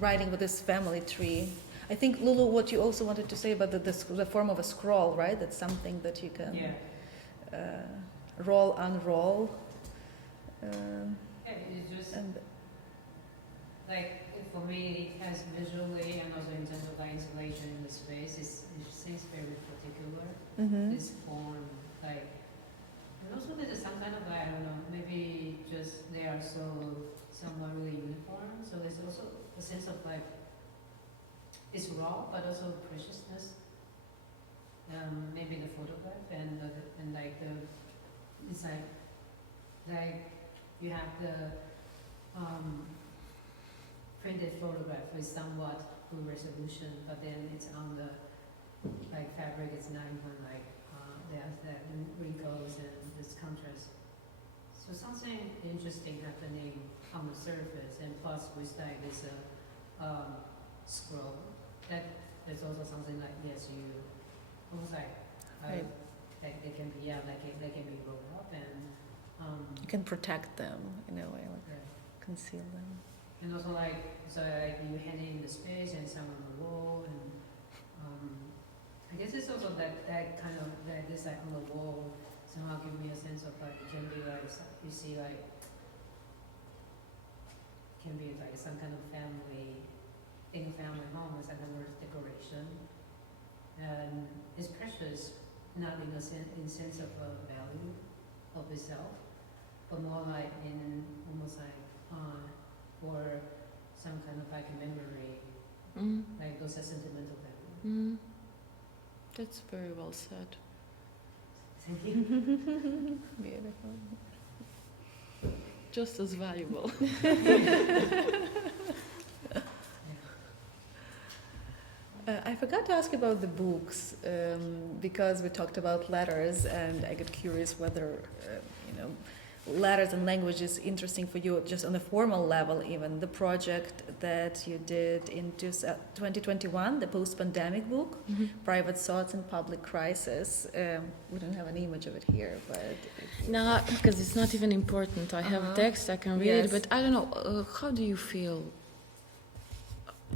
Writing with this family tree. I think, Lulu, what you also wanted to say about the form of a scroll, right? That's something that you can roll, unroll. It's just for me, it has visually and also in terms of installation in the space, it seems very particular. This form, and also there's some kind of I don't know, maybe just they are somewhat really uniform. So there's also a sense of it's raw, but also preciousness. Maybe the photograph and it's you have the printed photograph with somewhat good resolution, but then it's on the fabric. It's not even that wrinkles and this contrast. So something interesting happening on the surface, and plus with like this scroll, that is also something like, yes, you almost like Right. like they can be they can be rolled up and You can protect them in a way, like yeah. conceal them. And also like so like you hand it in the space and some on the wall, and I guess it's also that kind of that this like on the wall somehow give me a sense of like it can be like you see like can be like some kind of family in a family home as like a decoration, and it's precious not in in sense of value of itself, but more like in almost like or some kind of like a memory, like those are sentimental value. That's very well said. Thank you. Beautiful. Just as valuable. I forgot to ask about the books, because we talked about letters, and I get curious whether, letters and language is interesting for you just on a formal level. Even the project that you did in 2021, the post-pandemic book, Private Thoughts in Public Crisis. We don't have an image of it here, but... No, because it's not even important. I have text, I can read Yes. it, but I don't know, how do you feel?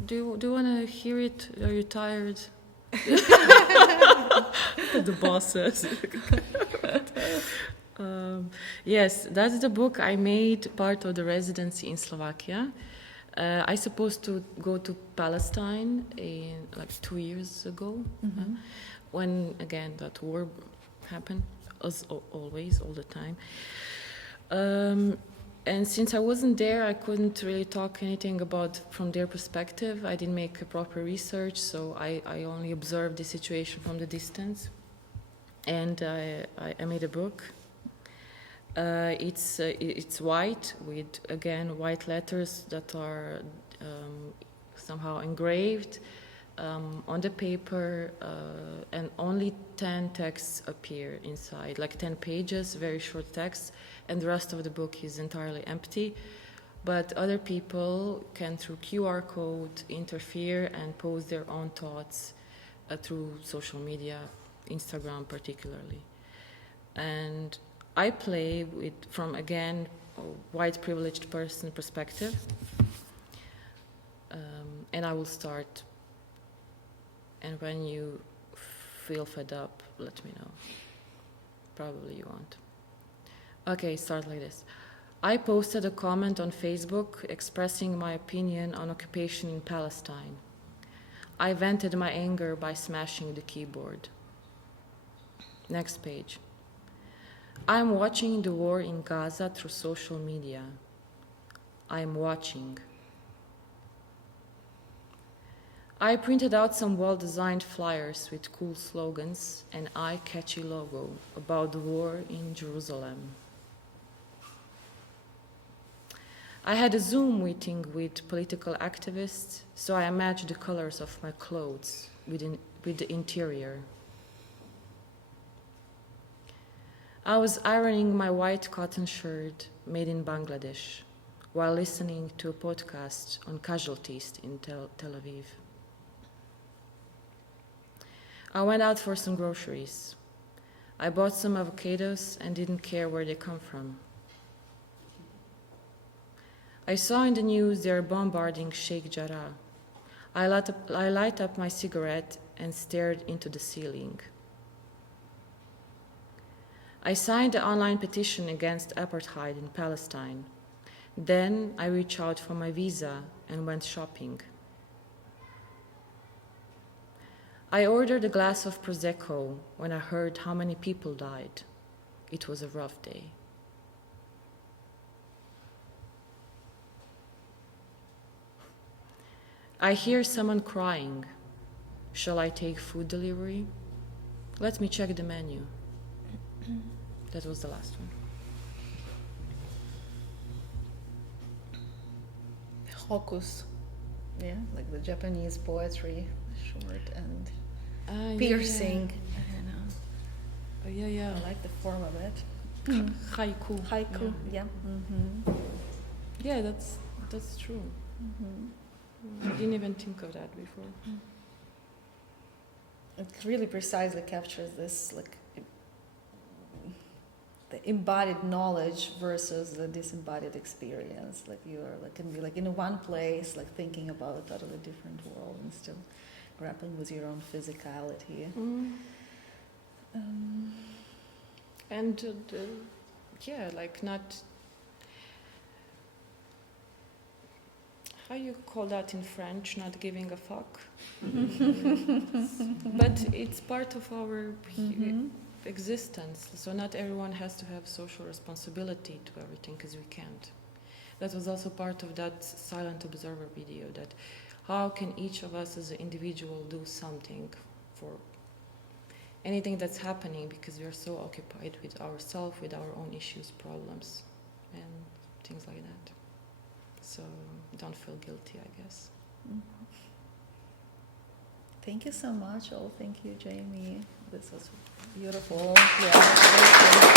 Do you want to hear it? Are you tired? The boss says. Yes, that's the book I made part of the residency in Slovakia. I supposed to go to Palestine in like 2 years ago, when again that war happened, as always, all the time. And since I wasn't there, I couldn't really talk anything about from their perspective. I didn't make a proper research, so I only observed the situation from the distance. And I made a book. It's white with, again, white letters that are somehow engraved on the paper, and only 10 texts appear inside, like 10 pages, very short text, and the rest of the book is entirely empty. But other people can, through QR code, interfere and post their own thoughts through social media, Instagram particularly. And I play with, from again, a white privileged person perspective, and I will start. And when you feel fed up, let me know. Probably you won't. Okay, start like this. I posted a comment on Facebook expressing my opinion on occupation in Palestine. I vented my anger by smashing the keyboard. Next page. I'm watching the war in Gaza through social media. I'm watching. I printed out some well-designed flyers with cool slogans and eye-catchy logo about the war in Jerusalem. I had a Zoom meeting with political activists, so I matched the colors of my clothes with the interior. I was ironing my white cotton shirt made in Bangladesh while listening to a podcast on casualties in Tel Aviv. I went out for some groceries. I bought some avocados and didn't care where they come from. I saw in the news they are bombarding Sheikh Jarrah. I light up my cigarette and stared into the ceiling. I signed the online petition against apartheid in Palestine. Then I reached out for my visa and went shopping. I ordered a glass of Prosecco when I heard how many people died. It was a rough day. I hear someone crying. Shall I take food delivery? Let me check the menu. That was the last one. Hokus. Yeah, like the Japanese poetry, short and Yeah. piercing. I don't know. Yeah. I like the form of it. Haiku. Haiku, yeah. Yeah, that's true. I didn't even think of that before. It really precisely captures this, like, the embodied knowledge versus the disembodied experience. Like you're like can be like in one place, like thinking about a totally different world and still grappling with your own physicality. And like not. How you call that in French? Not giving a fuck. But it's part of our existence. So not everyone has to have social responsibility to everything, because we can't. That was also part of that silent observer video, that how can each of us as an individual do something for anything that's happening, because we are so occupied with ourselves, with our own issues, problems, and things like that. So don't feel guilty, I guess. Thank you so much, all. Thank you, Đejmi. This was beautiful. Yeah,